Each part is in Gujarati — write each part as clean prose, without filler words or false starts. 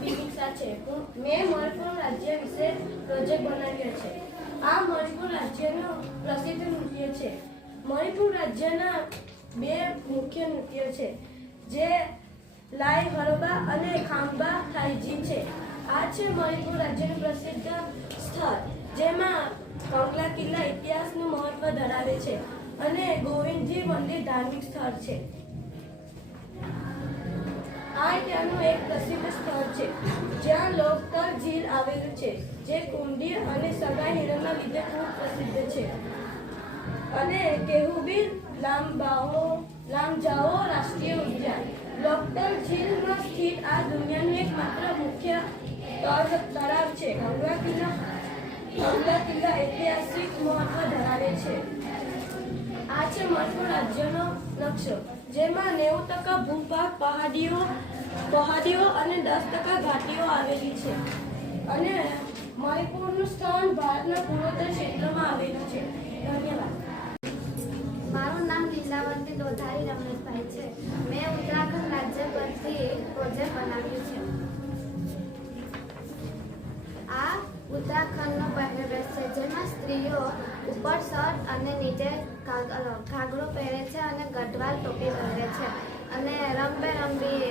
વિનિક્ષા છે। મેં મણિપુર રાજ્ય વિશે પ્રોજેક્ટ બનાવ્યો છે। આ મણિપુર રાજ્યનું પ્રસિદ્ધ નૃત્ય છે। મણિપુર રાજ્યના બે મુખ્ય નૃત્યો છે, જે લાઈ હરોબા અને ખામ્બા થાઈજી છે। આ છે મણિપુર રાજ્યનું પ્રસિદ્ધ સ્થળ, જેમાં કંગલા કિલ્લા ઇતિહાસનું મહત્વ ધરાવે છે અને ગોવિંદજી મંદિર ધાર્મિક સ્થળ છે। આ ત્યાંનું એક પ્રસિદ્ધ સ્થળ છે, જ્યાં લોકતળ ઝીલ આવેલું છે, જે કુંડી અને સગા હિરણના લીધે ખૂબ પ્રસિદ્ધ છે। અને કેહુબીર લામજાઓ રાષ્ટ્રીય ઉદ્યાન। લોકતળ ઝીલમાં સ્થિત આ દુનિયાનું એકમાત્ર મુખ્ય તળાવ છે। કંગલા કિલ્લા ઐતિહાસિક મહત્વ ધરાવે છે। આ છે મણિપુર રાજ્યનો નકશો, જેમાં 90% ભૂભાગ પહાડીઓ અને 10% ઘાટીઓ આવેલી છે। અને મણિપુરનું સ્થાન ભારતના પૂર્વોત્તર ક્ષેત્રમાં આવેલું છે। ધન્યવાદ। મારું નામ લીલાવંતી દોધારી રમેશભાઈ છે। મેં ઉત્તરાખંડ રાજ્ય પરથી પ્રોજેક્ટ બનાવ્યું છે। આ ઉત્તરાખંડનો પહેરવેશ છે, જેમાં સ્ત્રીઓ ઉપર શર્ટ અને નીચે ઘાઘરો પહેરે છે અને ગઢવાલ ટોપી પહેરે છે અને રંગબેરંગી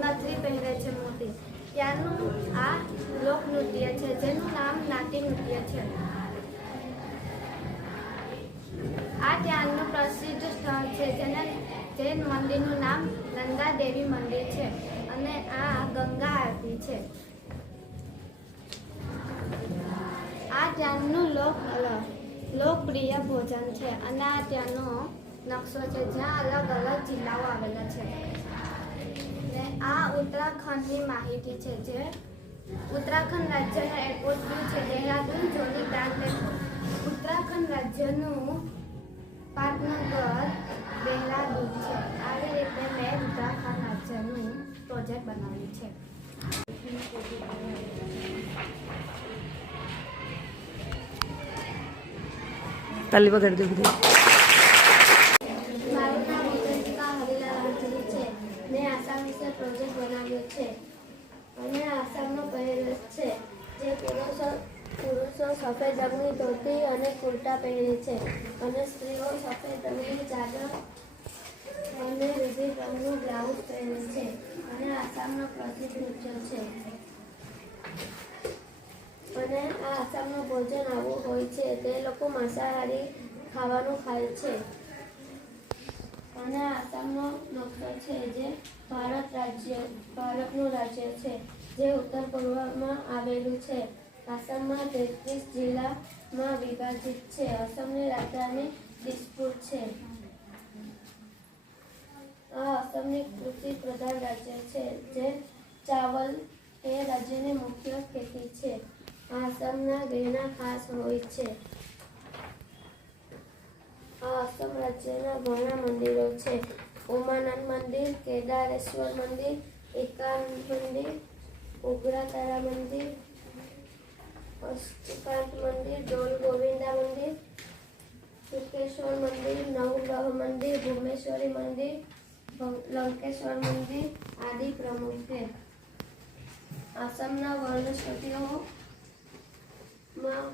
નથરી પહેરે છે મોટી। ત્યાંનું આ લોકનૃત્ય છે, જેનું નામ નાટ્ય નૃત્ય છે। આ ત્યાંનું પ્રસિદ્ધ સ્થળ છે, જે મંદિરનું નામ નંદા દેવી મંદિર છે અને આ ગંગા આરતી છે। આ ત્યાંનું લોકપ્રિય ભોજન છે અને આ ત્યાંનો નકશો છે, જ્યાં અલગ અલગ જિલ્લાઓ આવેલા છે। આ ઉત્તરાખંડની માહિતી છે, જે ઉત્તરાખંડ રાજ્યનો એરપોર્ટ વ્યૂ છે, દેહરાદૂન જોની ગ્રાન્ડ। ઉત્તરાખંડ રાજ્યનું પાટનગર દેહરાદૂન છે। આવી રીતે મેં ઉત્તરાખંડ રાજ્યનું પ્રોજેક્ટ બનાવ્યું છે। તાલી વગાડી દો બધી। મારું નામ વિજયિકા હરિલાલ આંચરી છે। મેં આસામ વિશે પ્રોજેક્ટ બનાવ્યો છે અને આસામનો પહેરવેશ છે, જે પુરુષો સફેદ રંગની ધોતી અને કુર્તા પહેરે છે અને સ્ત્રીઓ સફેદ રંગની ચાદર અને વિવિધ રંગનું બ્લાઉઝ પહેરે છે અને આસામનો પ્રસિદ્ધ નૃત્ય છે। અને આ આસામનું ભોજન આવું હોય છે, તે લોકો માંસાહારી ખાવાનું ખાય છે। અને આસામનો નકશો છે, જે ભારતનું રાજ્ય છે, જે ઉત્તર પૂર્વમાં આવેલું છે। આસામમાં 33 જિલ્લામાં વિભાજિત છે। આસામની રાજધાની દિસપુર છે। આ આસામની કૃષિ પ્રધાન રાજ્ય છે, જે ચાવલ એ રાજ્યની મુખ્ય ખેતી છે। આસામના ગહેના ખાસ હોય છે। આ આસામ રાજ્યના ઘણા મંદિરો છે, ઉમાનંદ મંદિર, કેદારેશ્વર મંદિર, એકાંત મંદિર, ઉગ્રતારા મંદિર, અષ્ટકાંત મંદિર, ડોલ ગોવિંદા મંદિર, સુકેશ્વર મંદિર, નવગ્રહ મંદિર, ભૂમેશ્વરી મંદિર, લંકેશ્વર મંદિર આદિ પ્રમુખ છે। આસામના વનસ્પતિઓમાં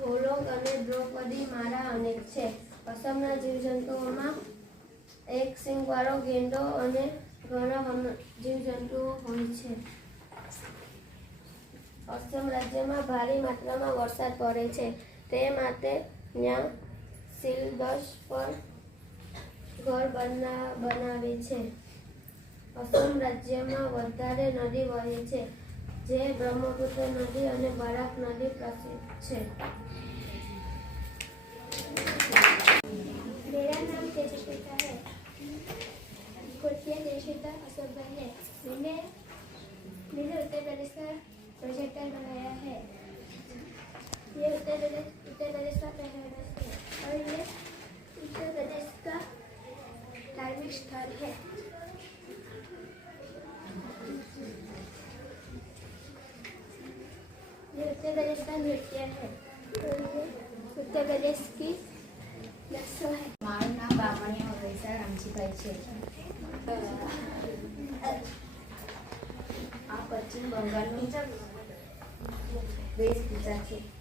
હોલોગ અને દ્રૌપદી મારા અનેક છે। આસામના જીવજંતુઓમાં એક સિંગવાળો ગેંડો અને ઘણા જીવજંતુઓ હોય છે। આસામ રાજ્યમાં ભારે માત્રામાં વરસાદ પડે છે, તે માટે ત્યાં શીલદશ પર ઘર બનાવે છે। આસામ રાજ્યમાં વધારે નદી વહે છે, જે બ્રહ્મપુત્ર નદી અને બરાક નદી પ્રસિદ્ધ છે। मेरा नाम तेजस्विता है। खुर्सिया तेजस्विता अशोक भाई है। मैंने उत्तर प्रदेश का प्रोजेक्टर बनाया है। ये उत्तर प्रदेश का पहरवेश है और ये उत्तर प्रदेश का धार्मिक स्थल है। ये उत्तर प्रदेश का नृत्य है और ये उत्तर प्रदेश की नक्शा है। મારું નામ બામણિયા વૈસા રામજીભાઈ છે। આ પશ્ચિમ બંગાળનું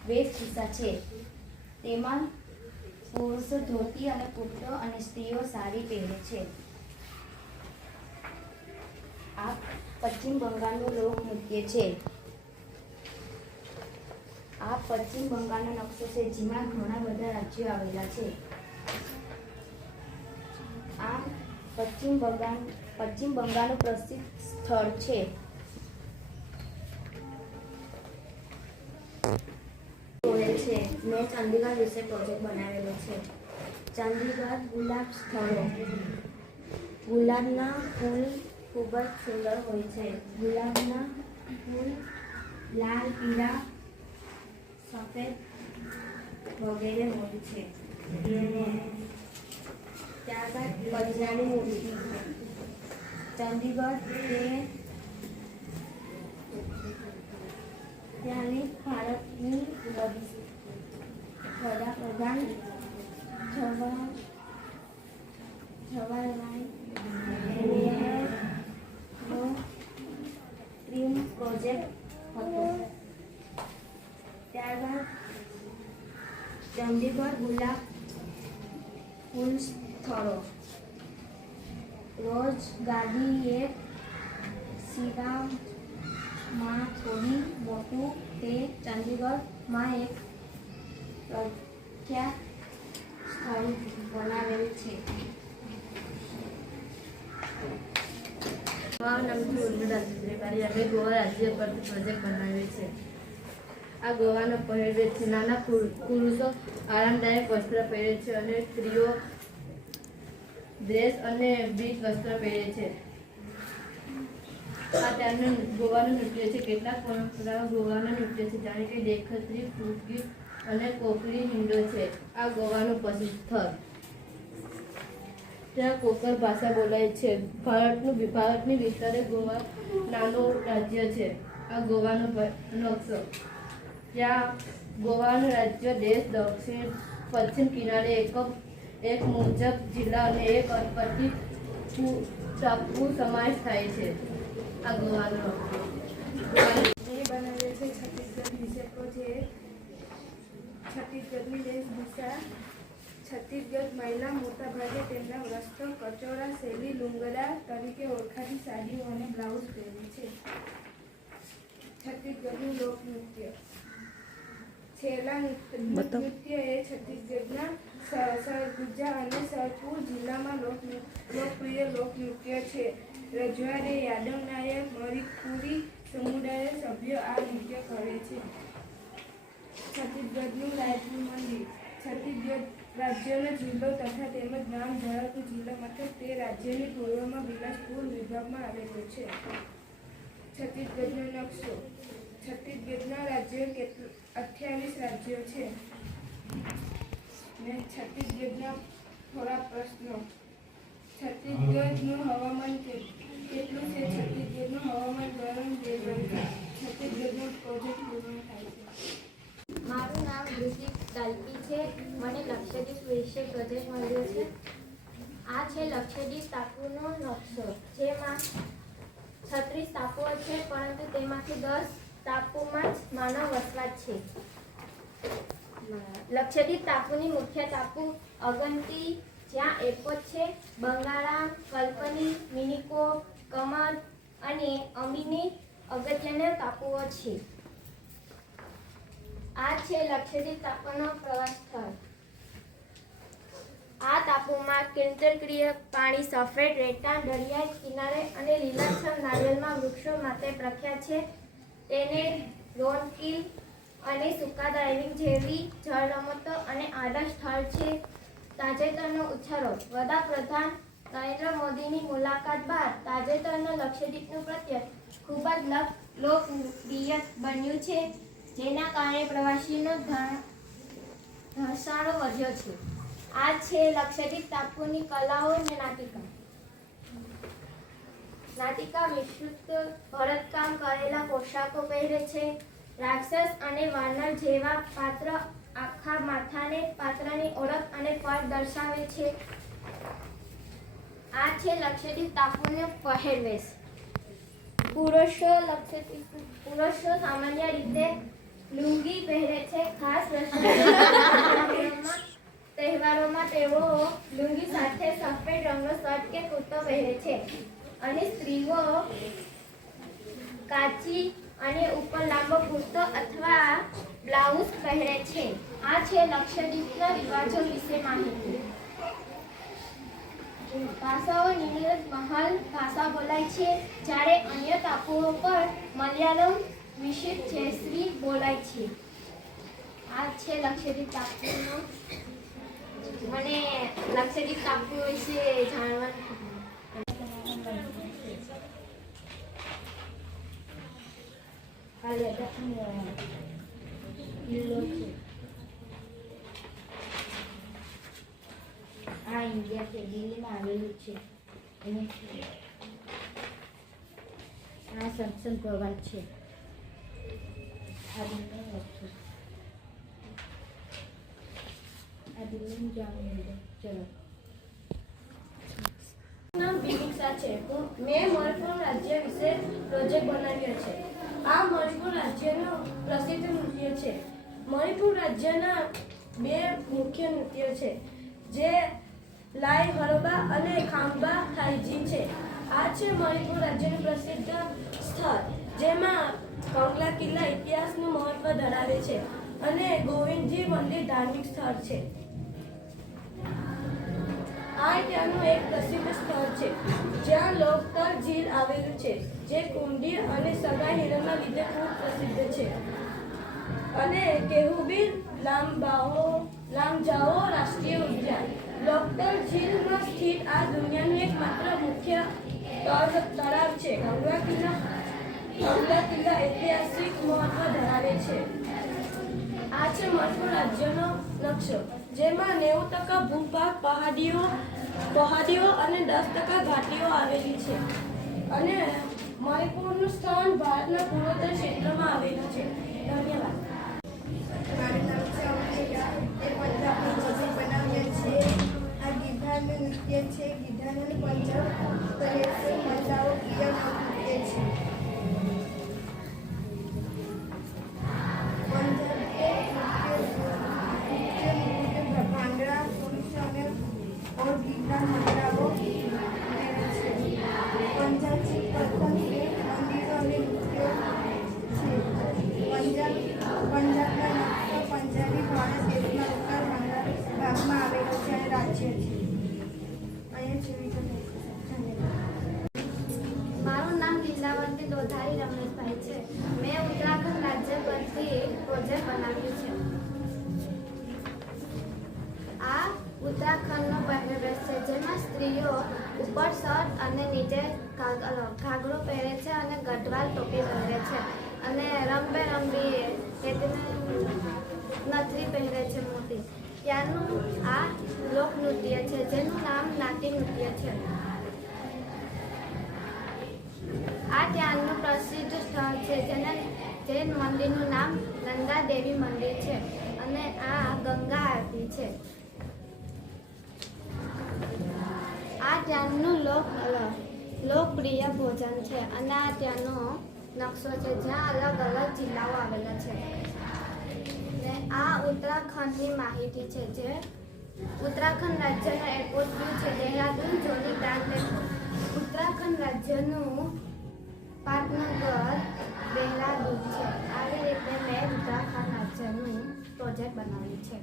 વેશભૂષા છે. તેમાં પુરુષો ધોતી અને કુર્તો અને સ્ત્રીઓ સાડી પહેરે છે. આ પશ્ચિમ બંગાળનું લોકનૃત્ય છે. આ પશ્ચિમ બંગાળનો નકશો છે, જેમાં ઘણા બધા રાજ્યો આવેલા છે. આ પશ્ચિમ બંગાળનું પ્રસિદ્ધ સ્થળ છે. મેં ચંદીગઢ વિશે પ્રોજેક્ટ બનાવેલો છે. ચંદીગઢ ગુલાબ સ્થળો. ગુલાબના ફૂલ ખૂબ જ સુંદર હોય છે. ગુલાબના ફૂલ લાલ, પીળા, સફેદ વગેરે હોય છે. ત્યારબાદ કચરાની મૂર્તિ. ચંદીગઢ તે ત્યાંની ભારતની વડાપ્રધાન જવાહરલાલ નહેરુનો ડ્રીમ પ્રોજેક્ટ હતો. ત્યારબાદ ચંદીગઢ ગુલાબ ફૂલ સ્થળો. રોજ ગાડી એક શિરામાં થોડી મોટું તે ચંદીગઢમાં એક પ્રખ્યાત સ્થળ બનાવેલ છે. મારું નામ છે ઉર્મિલા ચિત્રેકારી. અમે ગોવા રાજ્ય પરથી પ્રોજેક્ટ બનાવ્યો છે. આ ગોવાનો પહેરવેશ છે. નાના પુરુષો આરામદાયક વસ્ત્ર પહેરે છે અને સ્ત્રીઓ ડ્રેસ અને બીચ વસ્ત્ર પહેરે છે. આ ત્યાંનું ગોવાનું નૃત્ય છે. કેટલાક પરંપરાઓ ગોવાના નૃત્ય છે, જાણે કે દેખત્રી, ફૂટગીત અને કોકરી હિંડો છે. આ ગોવાનું પ્રસિદ્ધ સ્થળ. ત્યાં કોકર ભાષા બોલાય છે. ભારતની વિસ્તારે ગોવા નાનું રાજ્ય છે. આ ગોવાનો નકશો. ત્યાં ગોવાનું રાજ્ય દેશ પશ્ચિમ કિનારે એક મુજબ જિલ્લા અને એક અટપટી ટાપુ સમાવેશ થાય છે. આ ગોવાનો બનાવે છે. છત્તીસગઢ વિશે પ્રોજેક્ટ. છત્તીસગઢની વેશભૂષા. છત્તીસગઢ મહિલા મોટાભાગે તેમના વસ્ત્રો કચોરા શૈલી લુંગડા તરીકે ઓળખાતી સાડીઓ અને બ્લાઉઝ પહેરે છે. છત્તીસગઢનું લોકનૃત્ય. છેલ્લા નૃત્ય એ છત્તીસગઢના સરગુજા અને સરપુર જિલ્લામાં લોકપ્રિય લોકનૃત્ય છે. રજવાડે, યાદવ નાયક, મણિપુરી સમુદાય સભ્યો આ નૃત્ય કરે છે. છત્તીસગઢનું રાજ્ય મંદિર. છત્તીસગઢ રાજ્યનો જિલ્લો તથા તેમજ નામ ધરાવતું જિલ્લા મથક તે રાજ્યની પૂર્વમાં બિલાસપુર વિભાગમાં આવેલો છે. છત્તીસગઢનો નકશો. છત્તીસગઢના રાજ્યો 28 રાજ્યો છે. ને છત્તીસગઢના થોડા પ્રશ્નો. છત્તીસગઢનું હવામાન કેટલું છે? છત્તીસગઢનું હવામાન ગરમ બેગમ છે. છત્તીસગઢનો પ્રોજેક્ટ પૂર્ણ થાય છે. મારું નામ ઋતિક દાલપી છે. મને લક્ષદ્વીપ વિશે પ્રોજેક્ટ મળ્યો છે. આ છે લક્ષદ્વીપ ટાપુનો નકશો, જેમાં 36 ટાપુઓ છે, પરંતુ તેમાંથી 10 ટાપુમાં જ માનવ વસવાટ છે. લક્ષદ્વીપ ટાપુની મુખ્ય ટાપુ અગંતી, જ્યાં એરપોર્ટ છે, બંગાળા, કલ્પની, મિનિકોક, કમર અને અમીની અગત્યના ટાપુઓ છે. આ છે લક્ષદ્વીપ ટાપુનો પ્રવાસ સ્થળ. આ ટાપુમાં કેન્દ્રીય પાણી, સફેદ રેતાળ દરિયાઈ કિનારે અને લીલાછમ નારિયેળના વૃક્ષો માટે પ્રખ્યાત છે. તેને રોનકીલ અને સૂકા ડાઇવિંગ જેવી જળ રમતો અને આદર્શ સ્થળ છે. તાજેતરનો ઉછાળો. વડાપ્રધાન નરેન્દ્ર મોદીની મુલાકાત બાદ તાજેતરનો લક્ષદ્વીપનું પ્રત્યે ખૂબ જ લોકપ્રિય બન્યું છે, જેના કારણે પ્રવાસીનો ધસારો વધ્યો છે. આ છે લક્ષદ્વીપ ટાપુની કલાઓ અને નાટિકા. નાટિકા વિસ્તૃત ભરતકામ કરેલા પોશાકો પહેરે છે. રાક્ષસ અને વાનર જેવા પાત્ર આખા માથાને પાત્રની ઓળખ અને પદ દર્શાવે છે. આ છે લક્ષદ્વીપ ટાપુનો પહેરવેશ. પુરુષો સામાન્ય રીતે લુંગી પહેરે છે. ખાસ પ્રસંગોમાં તહેવારોમાં તેઓ લુંગી સાથે સફેદ રંગનો શર્ટ કે કુર્તો પહેરે છે અને સ્ત્રીઓ કાચી અને ઉપર લાંબો કુર્તો અથવા બ્લાઉઝ પહેરે છે. આ છે લક્ષદ્વીપના રિવાજો વિશે માહિતી. ભાષાઓ નિમ્નલિખિત મહલ ભાષા બોલાય છે, જ્યારે અન્ય ટાપુઓ પર મલયાલમ મિશ્રિત જયશ્રી બોલાય છે. આ છે લક્ષદ્વીપ ટાપુનો. મને લક્ષદ્વીપ ટાપુ વિશે જાણવાનું. આ ઇન્ડિયા છે, દિલ્હીમાં આવેલું છે. આ સંસદ ભવન છે. આ દિલ્હીનું જવાનું ચલો. નામ વિનિક્ષા છે. મેં મણિપુર રાજ્ય વિશે પ્રોજેક્ટ બનાવ્યો છે. આ મણિપુર રાજ્યનું પ્રસિદ્ધ નૃત્ય છે. મણિપુર રાજ્યના બે મુખ્ય નૃત્ય છે, જે લાઈ હરબા અને ખામ્બા થાઈજી છે. આ છે મણિપુર રાજ્યનું પ્રસિદ્ધ સ્થળ, જેમાં કંગલા કિલ્લા ઇતિહાસનું મહત્વ ધરાવે છે અને ગોવિંદજી મંદિર ધાર્મિક સ્થળ છે. આ ત્યાંનું એક પ્રસિદ્ધ સ્થળ છે, જ્યાં લોકતલ ઝીલ આવેલું છે, જે કુંડી અને સગા હિરણના લીધે ખૂબ પ્રસિદ્ધ છે. અને કેહુબીર લામજાઓ રાષ્ટ્રીય ઉદ્યાન. લોકતલ ઝીલમાં સ્થિત આ દુનિયાનું એકમાત્ર મુખ્ય તળાવ છે. કંગલા કિલ્લા ઐતિહાસિક મહત્વ ધરાવે છે. આ છે મણિપુર રાજ્યનો નકશો, જેમાં 90% ભૂભાગ પહાડીઓ અને 10% ઘાટીઓ આવેલી છે. અને મણિપુરનું સ્થાન ભારતના પૂર્વોત્તર ક્ષેત્રમાં આવેલું છે. ધન્યવાદ. મારું નામ છે અમરેલા. તે પંજાબનો ભોજન બનાવ્યા છે. આ ગીધાનું નૃત્ય છે. ગીધાનું પંજાબ પ્રદેશો મહિલાઓ પ્રિય નૃત્ય છે. ભાંગડા પુરુષો અને ઓર ગીધા મહિલાઓ પહેરે છે. પંજાબી પ્રથમ મંદિરો અને નૃત્યો છે. પંજાબના નકશો પંજાબી ભારત દેશના ઉત્તર ભાગમાં આવેલો છે અને રાજ્ય છે. અહીંયા જેવી મારું નામ લીલાવંતી દોધારી રમેશભાઈ છે. મેં ઉત્તરાખંડ રાજ્ય પરથી પ્રોજેક્ટ બનાવ્યું છે. આ ઉત્તરાખંડનો પહેરવેશ છે, જેમાં સ્ત્રીઓ ઉપર શર્ટ અને નીચે ઘાઘરો પહેરે છે અને ગઢવાલ ટોપી પહેરે છે અને રંગબેરંગી નથરી પહેરે છે મોટી. ત્યાંનું આ લોકનૃત્ય છે, જેનું નામ નાટ્ય નૃત્ય છે. આ ત્યાંનું પ્રસિદ્ધ સ્થળ છે, જૈન મંદિરનું નામ નંદા દેવી મંદિર છે અને આ ગંગા આરતી છે. આ ત્યાંનું લોકપ્રિય ભોજન છે અને આ ત્યાંનો નકશો છે, જ્યાં અલગ અલગ જિલ્લાઓ આવેલા છે. ને આ ઉત્તરાખંડની માહિતી છે, જે ઉત્તરાખંડ રાજ્યના એરપોર્ટ વ્યૂ છે. દેહરાદૂન જોલી ગ્રાન્ડ ઉત્તરાખંડ રાજ્યનું પાટનગર દેહરાદૂન છે. આવી રીતે મેં ઉત્તરાખંડ રાજ્યનું પ્રોજેક્ટ બનાવ્યું છે.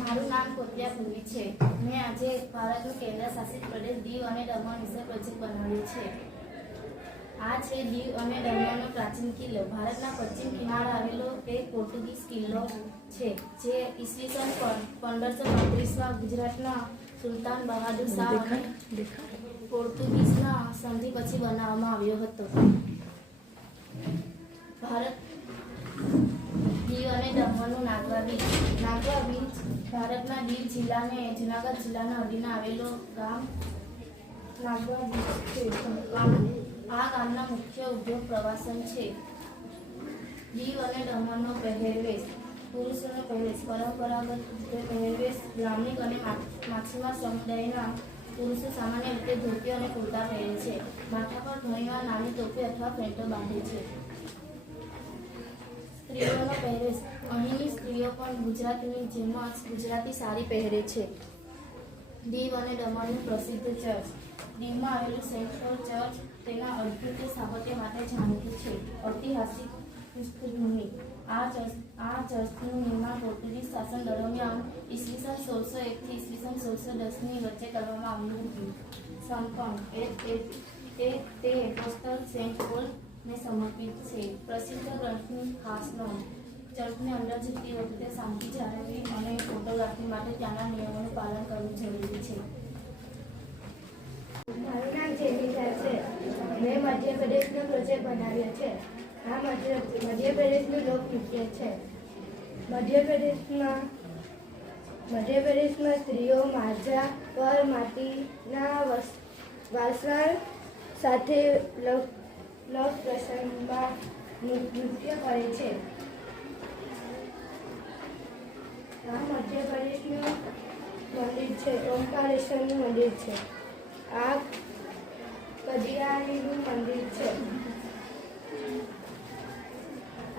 મારું નામ કોતિયા પૂરી છે. મેં આજે ભારતનું કેન્દ્ર શાસિત પ્રદેશ દીવ અને દમણ વિશે પ્રોજેક્ટ બનાવ્યો છે. આ છે દીવ અને દમણનો પ્રાચીન કિલ્લો. ભારતના પશ્ચિમ કિનારે આવેલો એક પોર્ટુગીઝ કિલ્લો છે, જે ઈસવીસન 1535માં ગુજરાતના સુલતાન બહાદુર શાહ અને પોર્ટુગીઝના સંધિ પછી બનાવવામાં આવ્યો હતો. દીવ અને દમણનું નાગવા બીચ. નાગવા બીચ ભારતના દીવ જિલ્લાને જૂનાગઢ જિલ્લાના અડીને આવેલો ગામ નાગવા બીચ છે. આ ગામના મુખ્ય ઉદ્યોગ પ્રવાસન છે. દીવ અને દમણનો પહેરવેશ. પુરુષોનો પહેરવેશ પરંપરાગત રીતે પહેરવેશ ગ્રામીણ અને માછીમાર સમુદાયના પુરુષો સામાન્ય રીતે ધોતી અને કુર્તા પહેરે છે. માથા પર ઘણીવાર નાની ટોપી અથવા ફેંટો બાંધે છે. સ્ત્રીઓનો પહેરવેશ. અહીંની સ્ત્રીઓ પણ ગુજરાતીની જેમ જ ગુજરાતી સાડી પહેરે છે. દીવ અને દમણનું પ્રસિદ્ધ ચર્ચ. દીવમાં આવેલું સેન્ટ પોલ ચર્ચ તેના અદ્ભુત સ્થાપત્ય માટે જાણીતું છે. ઐતિહાસિક પૃષ્ઠભૂમિ. આ ચર્ચનું નિર્માણ પોર્ટુગીઝ શાસન દરમિયાન ઈસવીસન 1601 થી ઈસવીસન 1610 ની વચ્ચે કરવામાં આવ્યું હતું. સમર્પણ. તે એપોસ્ટલ સેન્ટ પોલને સમર્પિત છે. પ્રસિદ્ધ ગ્રંથની ખાસ નોંધ. ચર્ચની અંદર જતી વખતે શાંતિ જાળવવી અને ફોટોગ્રાફી માટે ત્યાંના નિયમોનું પાલન કરવું જરૂરી છે. મારું નામ જેનિકા છે. મેં મધ્યપ્રદેશનો પ્રોજેક્ટ બનાવ્યો છે. આ મધ્યપ્રદેશનું લોકનૃત્ય છે. મધ્યપ્રદેશમાં સ્ત્રીઓ માજા પર માટીના વાસણ સાથે લગ્ન પ્રસંગમાં નૃત્ય કરે છે. આ મધ્યપ્રદેશનું મંદિર છે. ઓમકારેશ્વરનું મંદિર છે. આ કદિયાણીનું મંદિર છે.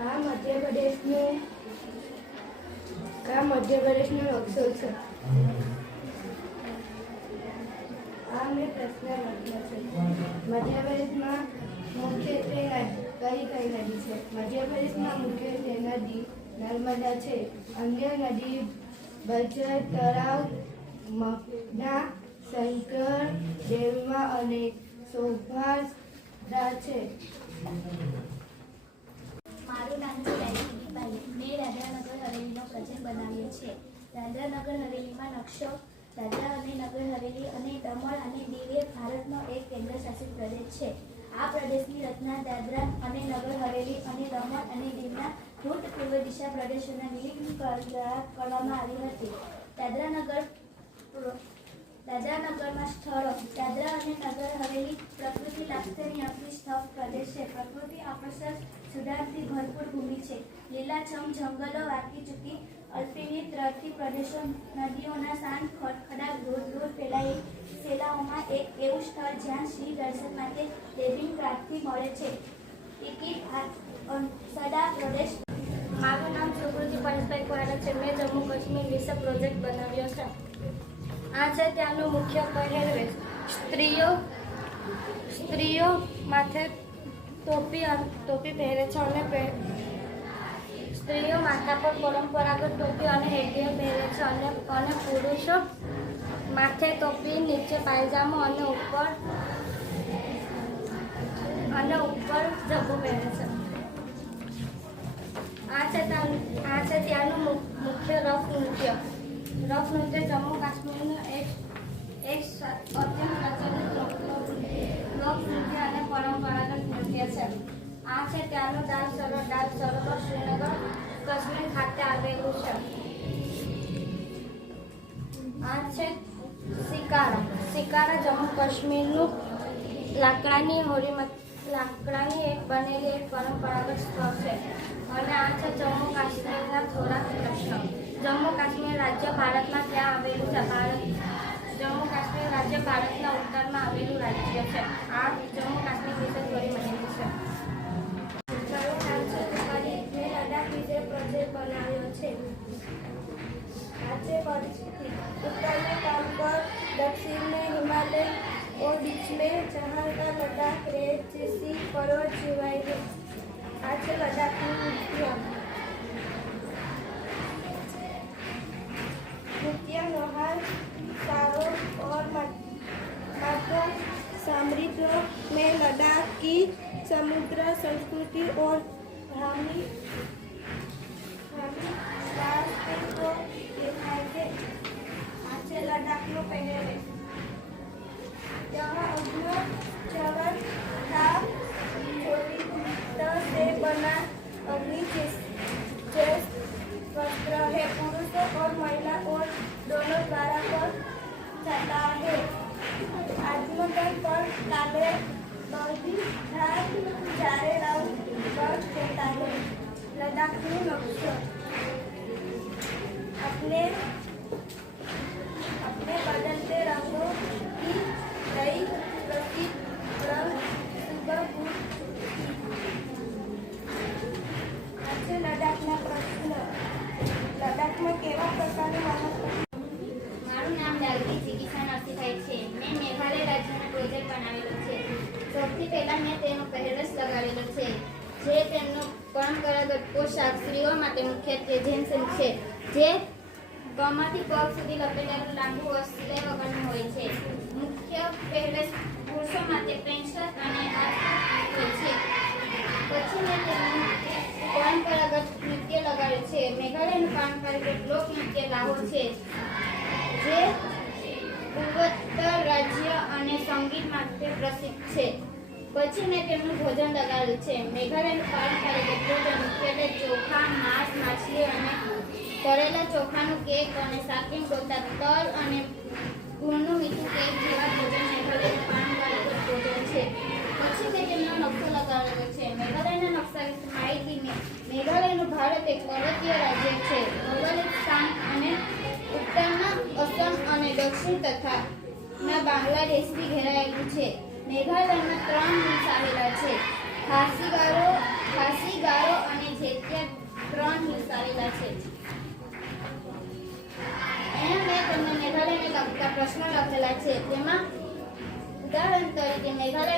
આ મધ્યપ્રદેશનો નકશો છે. આ મેં પ્રશ્ન લખ્યો છે. મધ્યપ્રદેશમાં મુખ્યત્વે કઈ નદી છે? મધ્યપ્રદેશમાં મુખ્યત્વે નદી નર્મદા છે. અન્ય નદી બચર, તળાવ, મગના, શંકર, દેવમાં અને સૌભાદ્રા છે. મારું નામ છે દીપાલી. મેં દાદરાનગર હવેલીનો પ્રોજેક્ટ બનાવ્યો છે. દાદરાનગર હવેલીમાં નકશો. દાદરા અને નગર હવેલી અને દમણ અને દીવ એ ભારતનો એક કેન્દ્રશાસિત પ્રદેશ છે. આ પ્રદેશની રચના દાદરા અને નગર હવેલી અને દમણ અને દીવના ભૂતપૂર્વ દિશા પ્રદેશોના વિલીન દ્વારા કરવામાં આવી હતી. દાદરાનગરમાં સ્થળો. દાદરા અને નગર હવેલી પ્રકૃતિ લાક્ષણિક સ્થળ પ્રદેશ છે. પ્રકૃતિ આકર્ષક સુધારથી ભરપૂર ભૂમિ છે. લીલાછમ જંગલો, વાકી ચૂકી અલ્પિની તરફથી પ્રદેશો, નદીઓના શાંત ખડખડાટ દૂર ફેલાઓમાં એક એવું સ્થળ જ્યાં શ્રી દર્શન માટે દેવીન પ્રાપ્તિ મળે છે. ટિકિટ સડા પ્રદેશ. મારું નામ સુકૃતિ પરેશભાઈ કોરાડા છે. મેં જમ્મુ કાશ્મીર વિશે પ્રોજેક્ટ બનાવ્યો છે. આ છે ત્યાંનું મુખ્ય પહેરવેશ. સ્ત્રીઓ માથે ટોપી પહેરે છે અને સ્ત્રીઓ માથા પર પરંપરાગત ટોપી અને હેડગિયર પહેરે છે અને પુરુષો માથે ટોપી, નીચે પાયજામો અને ઉપર ઝભ્ભો પહેરે છે. આ છે ત્યાંનું મુખ્ય રફ નૃત્ય. રફ નૃત્ય જમ્મુ કાશ્મીરનું એક અત્યંત પ્રચલિત લોકનૃત્ય અને પરંપરાગત નૃત્ય છે. આ છે ત્યાંનું દાલ સરોવર શ્રીનગર કાશ્મીર ખાતે આવેલું છે. આ છે સિકારા જમ્મુ કાશ્મીરનું લાકડાની એક બનેલી એક પરંપરાગત સ્થળ છે. અને આ છે જમ્મુ કાશ્મીરના થોડાક પ્રશ્નો. જમ્મુ કાશ્મીર રાજ્ય ભારતમાં ક્યાં આવેલું છે? જમ્મુ કાશ્મીર રાજ્ય ભારતના ઉત્તરમાં આવેલું રાજ્ય છે. આ જમ્મુ કાશ્મીર વિશે થોડી માહિતી છે. મારું નામ છે દીપાલી. મેં લદ્દાખ વિશે પ્રોજેક્ટ બનાવ્યો છે. આ છે परिस्थिति. उत्तर में कांकर, दक्षिण में हिमालय और बीच में जहाँ का लद्दाख रेत जैसी पर्वत जीवाई है. आज से लद्दाख की नृत्य महान, सारो और मात्र समृद्ध में लद्दाख की समुद्र संस्कृति और धार्मिक वारसे को दिखाए थे. आज से लद्दाख में पहले यहाँ अग्नि चवन था. छोटी से बना अग्नि जैस वस्त्र है. पुरुष और महिला और दोनों द्वारा पर जाता है. आत्मदन पर काले बर्दी धार चारे राउंड पर होता है. लद्दाख में नक्शा. अपने बदलते रंगों की સૌથી પહેલા મેં તેનો પહેરવેશ લગાવેલો છે, જે તેમનો પરંપરાગત પોશાક સ્ત્રીઓ માટે મુખ્યત્વે જેન્સન છે, જે કમરથી પગ સુધી લપેટેલું લાંબુ વસ્ત્ર વગરનું હોય છે. મુખ્ય પહેરવેશ પુરુષો માટે પેન્ટ શર્ટ અને આર્મર હોય છે. પછી મેં તેમનું પરંપરાગત નૃત્ય લગાડ્યું છે. મેઘાલયનું પારંપરિક લોકનૃત્ય લાહો છે, જે પૂર્વોત્તર રાજ્ય અને સંગીત માટે પ્રસિદ્ધ છે. પછી મેં તેમનું ભોજન લગાડ્યું છે. મેઘાલયનું પારંપરિક ભોજન મુખ્યત્વે ચોખા, માંસ, માછલી અને તળેલા ચોખાનું કેક અને સાકીન ગોટા, તલ અને ગુળનું મીઠું કેક જેવા ભોજન મેઘાલયનું પારંપરિક ભોજન છે. પછી મેં તેમનો નકશો લગાવેલો છે. મેઘાલયના નકશા વિશે માહિતી. મેઘાલયનું ભારત એક પર્વતીય રાજ્ય છે. ભૌગોલિક સ્થાન અને ઉત્તરમાં અસમ અને દક્ષિણ તથા બાંગ્લાદેશથી ઘેરાયેલું છે. મેઘાલયમાં 3 હિલ્સ આવેલા છે. ખાસી ગારો અને જેતિયા 3 હિલ્સ આવેલા છે. અહીંયા મેં તમને મેઘાલયને લગતા પ્રશ્નો લખેલા છે. તેમાં ઉદાહરણ તરીકે મેઘાલય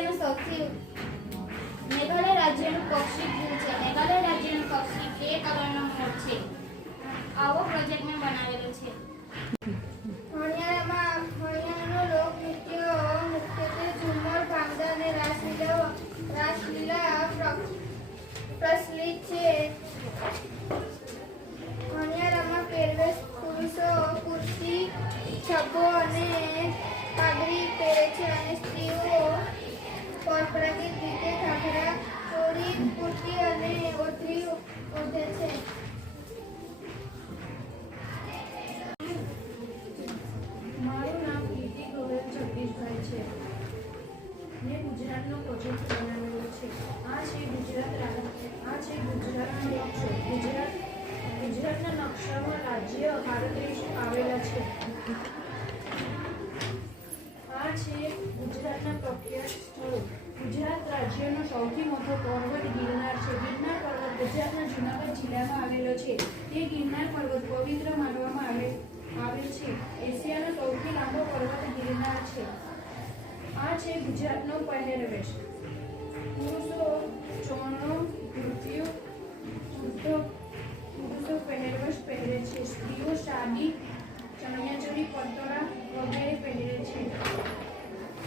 રાજ્યનું પક્ષી કયું છે? મેઘાલય રાજ્યનું પક્ષી 2 કલરનો મોર છે. આવો પ્રોજેક્ટ મેં બનાવેલો છે. હરિયાણાનું લોકનૃત્ય મુખ્યત્વે ઝુમ્મર, ભાંગડા અને રાસલીલા પ્રચલિત છે. હરિયાણામાં પહેરવેશ પુરુષો કુર્તી, છબ્બો અને પાઘડી પહેરે છે અને સ્ત્રીઓ પરંપરાગત રીતે ઘાઘરા, ચોળી, કુર્તી અને ઓઢણી ઓઢે છે. મારું નામ કીર્તિ ગોહિલ જગદીશભાઈ છે. મેં ગુજરાતનો પ્રોજેક્ટ બનાવેલો છે. આ છે ગુજરાતનો નકશો. ગુજરાતના નકશામાં રાજ્ય ભારત દેશ આવેલા છે. આ છે ગુજરાતના પ્રખ્યાત સ્થળો. ગુજરાત રાજ્યનો સૌથી મોટો પર્વત ગિરનાર છે. ગિરનાર પર્વત ગુજરાતના જૂનાગઢ જિલ્લામાં આવેલો છે. તે ગિરનાર પર્વત પવિત્ર માનવામાં આવે છે. એશિયાનો સૌથી લાંબો પર્વત ગિરનાર છે. આ છે ગુજરાતનો પહેરવેશ. પુરુષો ચોળો, ધોતિયો, પુરુષો પહેરવેશ પહેરે છે. સ્ત્રીઓ સાડી, ચણિયાચોળી, પટોળા વગેરે પહેરે છે.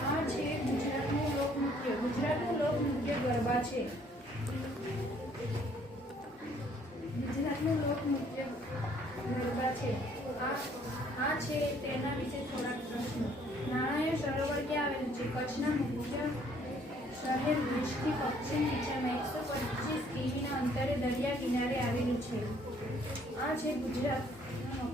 આ છે ગુજરાતનું લોકનૃત્ય. ગુજરાતનું લોકનૃત્ય ગરબા છે. ગુજરાતનું લોકનૃત્ય ગરબા છે. આ છે તેના વિશે થોડાક પ્રશ્નો. નારાયણ સરોવર ક્યાં આવેલું છે? કચ્છના મુખ્ય શહેર ભુજથી પશ્ચિમ દિશામાં 125 કિમીના અંતરે દરિયા કિનારે આવેલું છે. આ છે ગુજરાતનો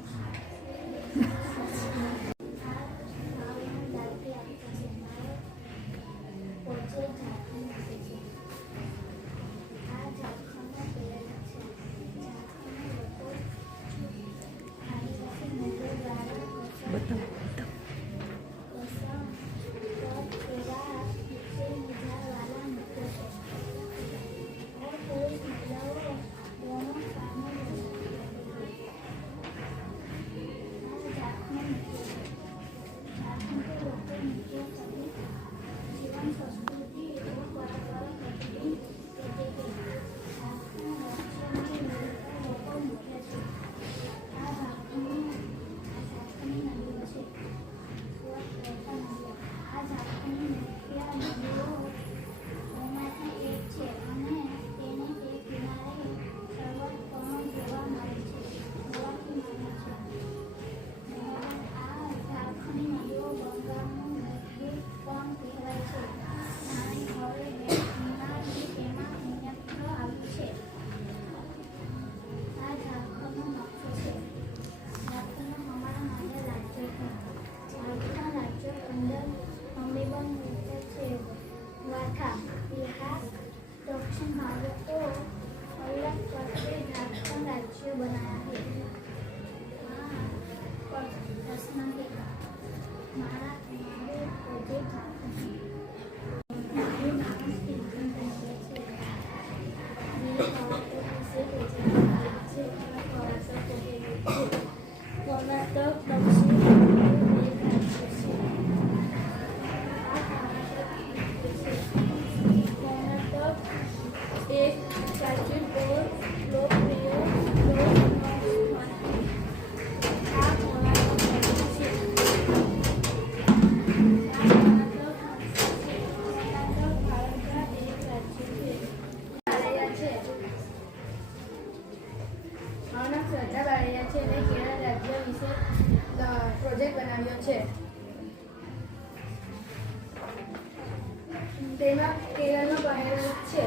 તેમાં કેરળનો પહેરવેશ છે.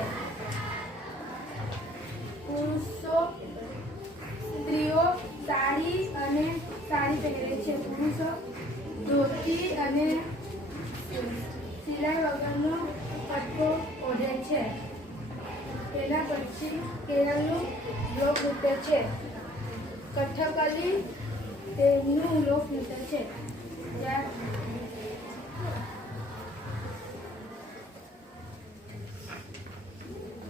સ્ત્રીઓ સાડી પહેરે છે. પુરુષો ધોતી અને સિલાઈ વગરનો પટ્ટો ઓઢે છે. તેના પછી કેરળનું લોકનૃત્ય છે કથકલી. તેમનું લોકનૃત્ય છે.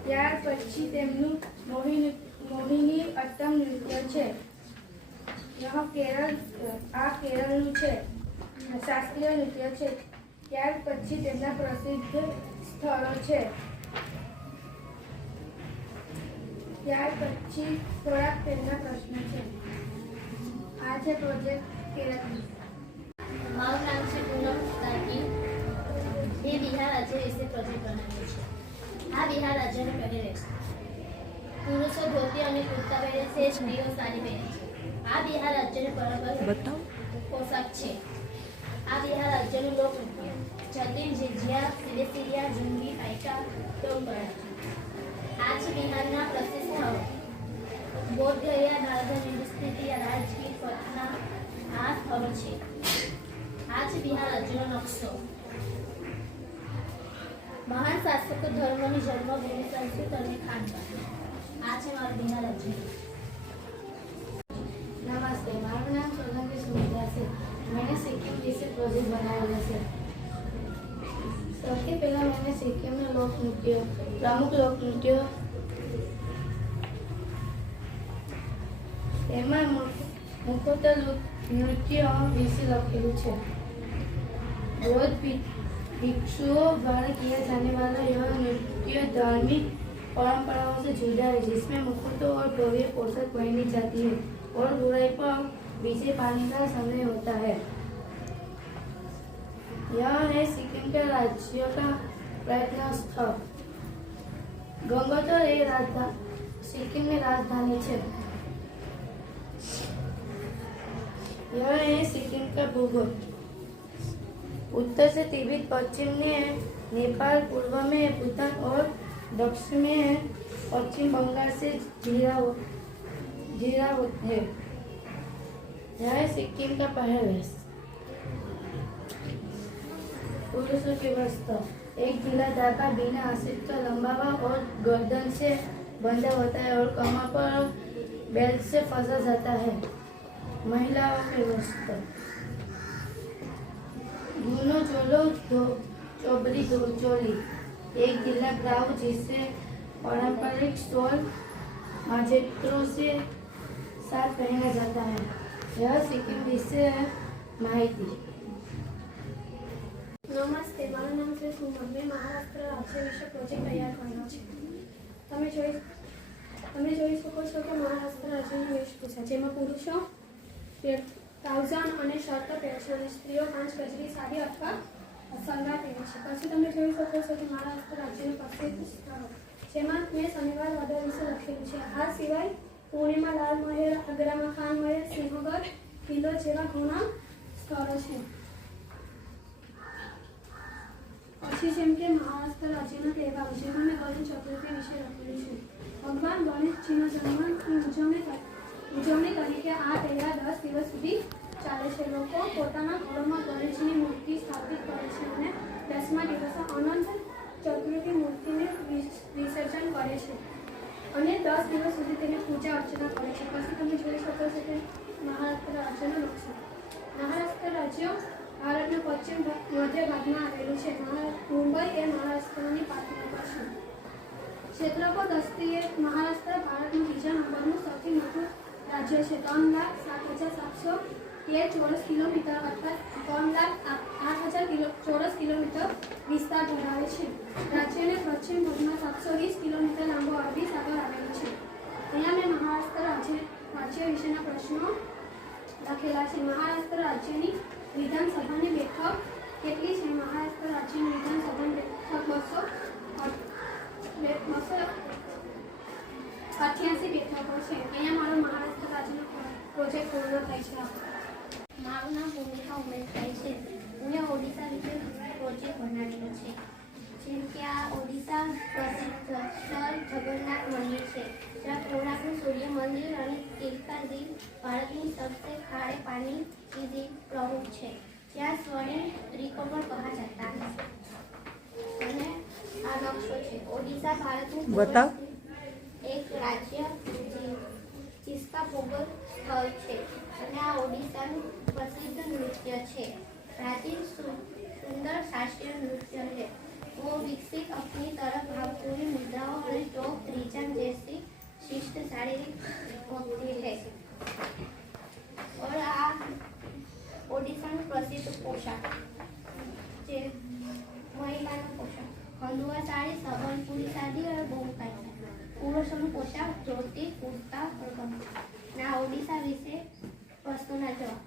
ત્યાર પછી તેમનું મોહિની અટ્ટમ નૃત્ય છે. આ કેરળનું છે શાસ્ત્રીય નૃત્ય છે. ત્યાર પછી તેમના પ્રસિદ્ધ સ્થળો છે. ત્યાર પછી થોડાક તેમના પ્રશ્નો છે. આ છે પ્રોજેક્ટ કેરળ. મારું નામ છે પૂનમ તાકી. એ બિહાર રાજ્ય વિશે પ્રોજેક્ટ બનાવ્યો છે. આ બિહાર રાજ્યનો પહેરવેશ. પુરુષો ધોતી અને કુર્તા પહેરે છે. સ્ત્રીઓ સાડી પહેરે છે. આ બિહાર રાજ્યનો પરંપરાગત પોશાક છે. આ બિહાર રાજ્યનું લોકનૃત્ય જતીન ઝિઝિયા સિલેસિયા ઝુંગી પાઇકા ટોકરા. આ છે બિહારના પ્રસિદ્ધ સ્થળો. બોધ ગયા નાલંદા યુનિવર્સિટી રાજગીર પટના. આ સ્થળો છે. આ છે બિહાર રાજ્યનો નકશો. મહાન શાસકો ધર્મની જન્મભૂમિ સંસ્કૃત અને ખાનપાન. આ છે મારું બિહાર રાજ્ય. નમસ્તે, મારું નામ સોલંકી સુમિત્રા છે. मैंने सिक्किम विषय प्रोजेक्ट बनाया है. सबसे पहला मैंने सिक्किम में लोक नृत्य प्रमुख लोक नृत्य एमा मुख्यतः नृत्य विषय लखेलू है. बौद्ध भिक्षुओं द्वारा किया जाने वाला यह नृत्य धार्मिक परंपराओं से जुड़ा है, जिसमें मुकुट और भव्य पोशाक पहनी जाती है और बुराई पर विजय पाने का समय होता है. यह है सिक्किम के राज्य का पर्यटन स्थल. गंगोत्तर सिक्किम में राजधानी है. यह है सिक्किम का भूगोल. उत्तर से तिब्बत, पश्चिम में नेपाल, पूर्व में भूटान और दक्षिण में पश्चिम बंगाल से घिरा है. यह सिक्किम का पहरवेश. पुरुषों के वस्त्र. एक ढीला धागा बिना आसित का लंबा और गर्दन से बंधा होता है और कमर पर बेल्ट से फंसा जाता है. महिलाओं के वस्त्र. गुनो चोलो चोबरी चोली. एक ढीला ब्लाउज जिसे पारंपरिक स्टोल माजेत्रों से साथ पहना जाता है. यह सिक्किम विषय माहिती. નમસ્તે, મારું નામ છે સુમન. મેં મહારાષ્ટ્ર રાજ્ય વિશે પ્રોજેક્ટ તૈયાર કર્યો છે. તમે જોઈ શકો છો કે મહારાષ્ટ્ર રાજ્યની વેશભૂષા, જેમાં પુરુષો ટ્રાઉઝર અને શર્ટ પહેરે છે અને સ્ત્રીઓ 5 ગજરી સાડી અથવા સલવાર પહેરે છે. પછી તમે જોઈ શકો છો કે મહારાષ્ટ્ર રાજ્યનું પ્રસિદ્ધ સ્થળો, જેમાં મેં શનિવાર વાદળ વિશે લખેલું છે. આ સિવાય પુણેમાં લાલ મહેલ, આગ્રામાં ખાન મહેલ, સિંહગઢ કિલ્લો જેવા ઘણા સ્થળો છે. પછી જેમ કે મહારાષ્ટ્ર રાજ્યના તહેવારો, જેમાં મેં ગણેશ ચતુર્થી વિશે લખેલું છે. ભગવાન ગણેશજીના જન્મની ઉજવણી તરીકે આ તહેવાર 10 દિવસ સુધી ચાલે છે. લોકો પોતાના ઘરોમાં ગણેશજીની મૂર્તિ સ્થાપિત કરે છે અને 10મા દિવસે અનંત ચતુર્થી મૂર્તિને વિસર્જન કરે છે અને 10 દિવસ સુધી તેની પૂજા અર્ચના કરે છે. પછી તમે જોઈ શકો છો કે મહારાષ્ટ્ર રાજ્યનો નકશો. મહારાષ્ટ્ર રાજ્ય ભારતના પશ્ચિમ મધ્ય ભાગમાં આવેલું છે. મુંબઈ એ મહારાષ્ટ્રની પાટનગર છે. ક્ષેત્રફળ દ્રષ્ટિએ મહારાષ્ટ્ર ભારતનું બીજા નંબરનું સૌથી મોટું રાજ્ય છે. 3,07,713 ચોરસ કિલોમીટર અર્થાત 3,08,000 ચોરસ કિલોમીટર વિસ્તાર ધરાવે છે. રાજ્યને પશ્ચિમ ભાગમાં 720 કિલોમીટર લાંબો અરબી સાગર આવેલો છે. અહીંયા મેં મહારાષ્ટ્ર રાજ્ય વિશેના પ્રશ્નો લખેલા છે. મહારાષ્ટ્ર રાજ્યની વિધાનસભાની બેઠક કેટલી છે? મહારાષ્ટ્ર રાજ્યની વિધાનસભાની બેઠક 288 બેઠકો છે. અહીંયા મારો મહારાષ્ટ્ર રાજ્યનો પ્રોજેક્ટ પૂર્ણ થાય છે. મારું નામ ભૂમિકા ઉમેશભાઈ છે. મેં ઓડિશા વિશે પ્રોજેક્ટ બનાવેલો છે. જેમ કે भारतની सबसे खारे पानी की झील प्रमुख છે ત્યાં સ્વર્ણિમ તરીકો પણ કહા જાતા है અને આ નકશો છે ઓડિશા ભારતનું बताओ। એક રાજ્ય जिसका भूगोल स्थल છે અને આ ઓડિશાનું પ્રસિદ્ધ નૃત્ય છે प्राचीन सुंदर शास्त्रीय नृत्य है वो विकसित अपनी तरफ भावपूर्ण मुद्राओं और टोक त्रिजन जैसी शिष्ट शारीरिक होती है और आ ओडिशा प्रसिद्ध पोशाक जे महिलाનો પોશાક ખંડુઆ સાડી સંબલપુરી સાડી અને બોમકાઈ પુરુષોનો પોશાક ધોતી કુર્તા और गमछा ના ઓડિશા વિશે પ્રશ્નોના જવાબ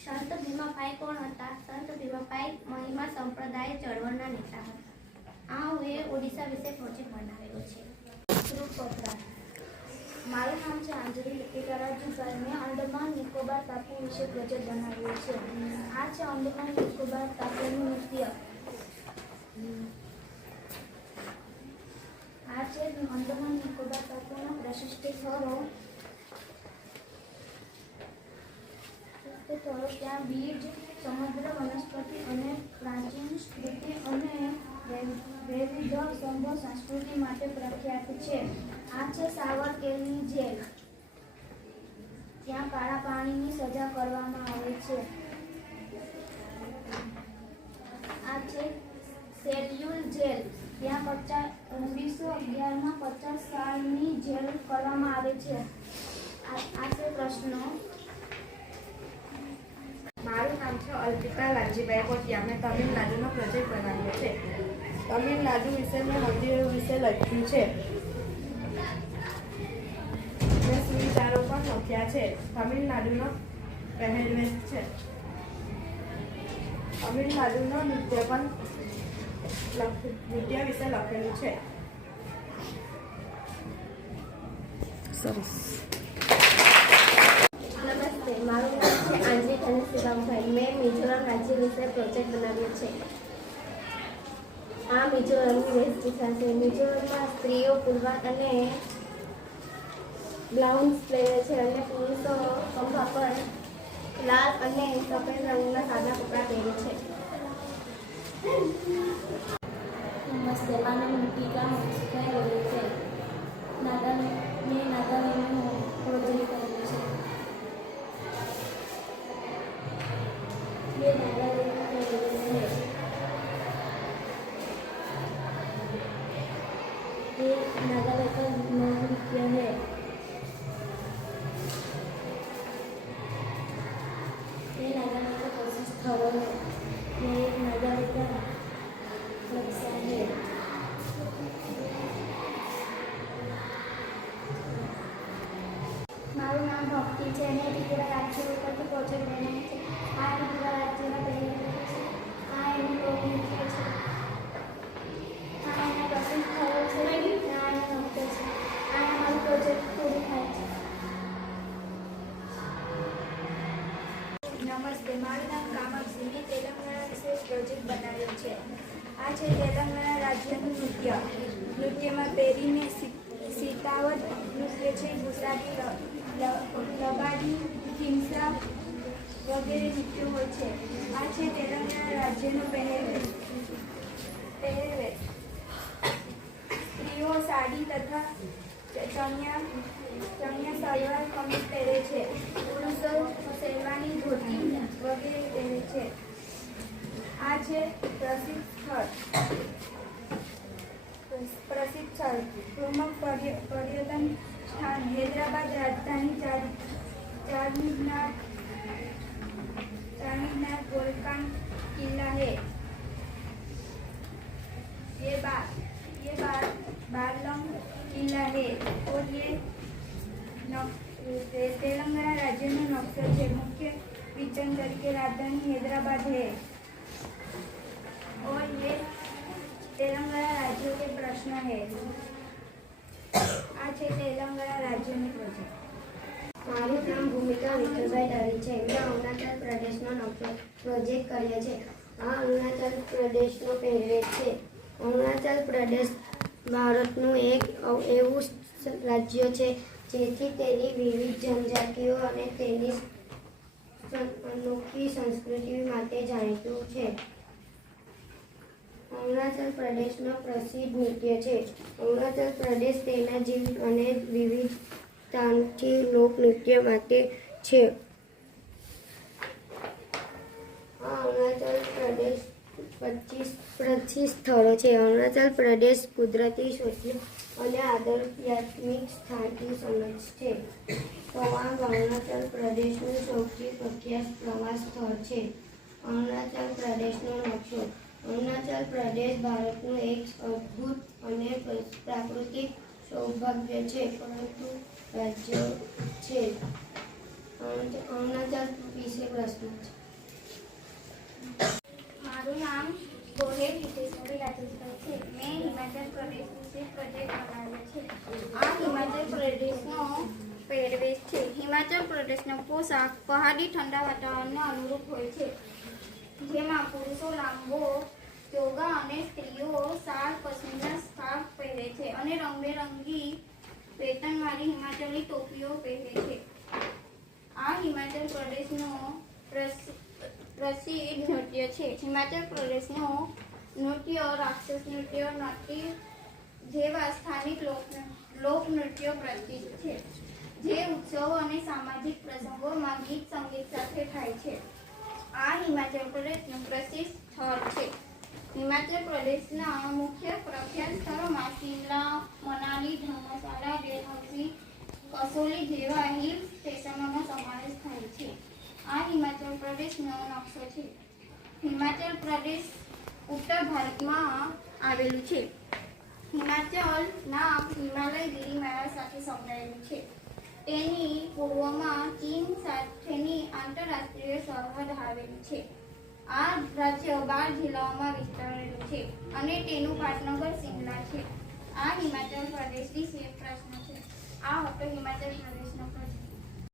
સંત ભીમાભાઈ કોણ હતા? સંત ભીમાભાઈ મહિમા સંપ્રદાય ચળવળના નેતા હતા. આ એ ઓડિશા વિશે પ્રોજેક્ટ બનાવેલો છે. ધ્રુવપત્રા. મારું નામ છે અંજલિ લતિકા રાજુભાઈ. મેં અંડમાન નિકોબાર ટાપુ વિશે પ્રોજેક્ટ બનાવ્યો છે. આ છે અંડમાન નિકોબાર ટાપુનું નૃત્ય. આ છે અંડમાન નિકોબાર ટાપુના પ્રશિષ્ટ સ્થળો. ત્યાં બીજ, સમુદ્ર, વનસ્પતિ અને પ્રાચીન સ્મૃતિ અને વૈવિધ સંભવ સંસ્કૃતિ માટે પ્રખ્યાત છે. આ છે સાવરકેલની જેલ. ત્યાં કાળા પાણીની સજા કરવામાં આવે છે. આ છે શેડ્યુલ જેલ. ત્યાં 1911માં 50 સાલની જેલ કરવામાં આવે છે. આ છે પ્રશ્નો. મારું નામ છે અલ્પિતા લાલજીભાઈ કોટિયા. મેં તમિલનાડુનો પ્રોજેક્ટ બનાવ્યો છે. તમિલનાડુ વિશે મેં મંદિરો વિશે લખ્યું છે. મેં સુવિચારો પણ લખ્યા છે. તમિલનાડુનો પહેરવેશ છે. તમિલનાડુનો નૃત્ય વિશે લખેલું છે. સરસ। નમસ્તે, મારું નામ છે આંજલિક અને શિવમભાઈ. મેં મિઝોરમ રાજ્ય વિશે પ્રોજેક્ટ બનાવ્યો છે. આ મિઝોરમની વેશભૂષા છે. મિઝોરમમાં સ્ત્રીઓ પુરવા અને બ્લાઉઝ પહેરે છે અને પુરુષો ખભા પર લાલ અને સફેદ રંગના સાદા કપડાં પહેરે છે. નમસ્તે, મારું નામ દીપિકા મુખર્જી બોલે છે. નાગાલેન્ડનો પ્રોજેક્ટ કરેલો છે. ये नागालैंड का प्रदेश है. ये नागालैंड का नृत्य है. ये नागालैंड का प्रसिद्ध स्थल है. ये नागालैंड का नक्शा है. મારું નામ ભક્તિ છે અને ત્રિપુરા રાજ્ય ઉપરથી પ્રોજેક્ટ બનાવ્યો છે. આ ત્રિપુરા રાજ્યના પહેરવેશ છે. આ એનું લોકનૃત્ય છે. આ એના પ્રસિદ્ધ સ્થળો છે. આ એનું નૃત્ય છે. આ અમારું પ્રોજેક્ટ પૂરું થાય છે. નમસ્તે, મારું નામ કામાક્ષી. મેં તેલંગાણા વિશે પ્રોજેક્ટ બનાવ્યો છે. આ છે તેલંગાણા રાજ્યનું નૃત્ય. નૃત્યમાં પેરીને સીતાવત નૃત્ય છે. ગુસાડી, લબાડી, હિંસા વગેરે નૃત્યો હોય છે. આ છે તેલંગાણા રાજ્યનો પહેરવેશ. સ્ત્રીઓ સાડી તથા ચણિયા સલવાર કમીઝ પહેરે છે. પુરુષો શેરવાની, ધોતી વગેરે પહેરે છે. આ છે પ્રસિદ્ધ સ્થળ. પ્રમુખ પર્યટન સ્થાન हैदराबाद राजधानी चारमीनार गोलकांड किला है. ये बारलंग किला है और ये तेलंगाना राज्य में नक्शा है. मुख्य विचन तरीके राजधानी हैदराबाद है और ये तेलंगाना राज्य के प्रश्न है. આ છે તેલંગાણા રાજ્યનો પ્રોજેક્ટ. મારું નામ ભૂમિકા વિઠ્ઠલભાઈ દવે છે. મેં અરુણાચલ પ્રદેશનો નકશો પ્રોજેક્ટ કર્યો છે. આ અરુણાચલ પ્રદેશનો પહેરવેશ છે. અરુણાચલ પ્રદેશ ભારતનું એક એવું રાજ્ય છે જેથી તેની વિવિધ જનજાતિઓ અને તેની અનોખી સંસ્કૃતિ માટે જાણીતું છે. અરુણાચલ પ્રદેશનો પ્રસિદ્ધ નૃત્ય છે. અરુણાચલ પ્રદેશ તેના જીવંત અને વિવિધતાથી લોકનૃત્ય માટે છે. આ અરુણાચલ પ્રદેશ 25 સ્થળો છે. અરુણાચલ પ્રદેશ કુદરતી સોચીઓ અને આધ્યાત્મિક સ્થાનથી સમૃદ્ધ છે. તવાંગ અરુણાચલ પ્રદેશનું સૌથી પ્રખ્યાત પ્રવાસ સ્થળ છે. અરુણાચલ પ્રદેશનો નકશો. અરુણાચલ પ્રદેશ ભારતનું એક અદ્ભુત અને પ્રાકૃતિક સૌભાગ્ય છે, પરંતુ રાજ્ય છે. અરુણાચલ વિશે પ્રશ્ન છે. મારું નામ ગોહેલ હિતેશ્વરી રાજેશભાઈ છે. મેં હિમાચલ પ્રદેશ વિશે પ્રોજેક્ટ બનાવ્યો છે. આ હિમાચલ પ્રદેશનો પહેરવેશ છે. હિમાચલ પ્રદેશનો પોશાક પહાડી ઠંડા વાતાવરણને અનુરૂપ હોય છે, જેમાં પુરુષો લાંબો ચોગા અને સ્ત્રીઓ શાલ પશ્મિના સ્કાર્ફ પહેરે છે અને રંગબેરંગી પેટર્નવાળી હિમાચલી ટોપીઓ પહેરે છે. આ હિમાચલ પ્રદેશનો પ્રસિદ્ધ નૃત્ય છે. હિમાચલ પ્રદેશનું નૃત્ય રાક્ષસ નૃત્ય, નાટ્ય જેવા સ્થાનિક લોકનૃત્યો પ્રસિદ્ધ છે, જે ઉત્સવો અને સામાજિક પ્રસંગોમાં ગીત સંગીત સાથે થાય છે. આ હિમાચલ પ્રદેશનું પ્રસિદ્ધ સ્થળ છે. હિમાચલ પ્રદેશના મુખ્ય પ્રખ્યાત સ્થળોમાં શિમલા, મનાલી, ધર્મશાળા, ડેલહૌસી, કસોલી જેવા હિલ સ્ટેશનોનો સમાવેશ થાય છે. આ હિમાચલ પ્રદેશનો નકશો છે. હિમાચલ પ્રદેશ ઉત્તર ભારતમાં આવેલું છે. હિમાચલ નામ હિમાલય ગિરિમાળા સાથે સંકળાયેલું છે. તેની પૂર્વમાં ચીન સાથેની આંતરરાષ્ટ્રીય સરહદ આવેલી છે. આ રાજ્ય 12 જિલ્લાઓમાં વિસ્તરેલું છે અને તેનું પાટનગર શિમલા છે. આ હિમાચલ પ્રદેશ વિશે પ્રશ્ન છે. આ હતો હિમાચલ પ્રદેશ.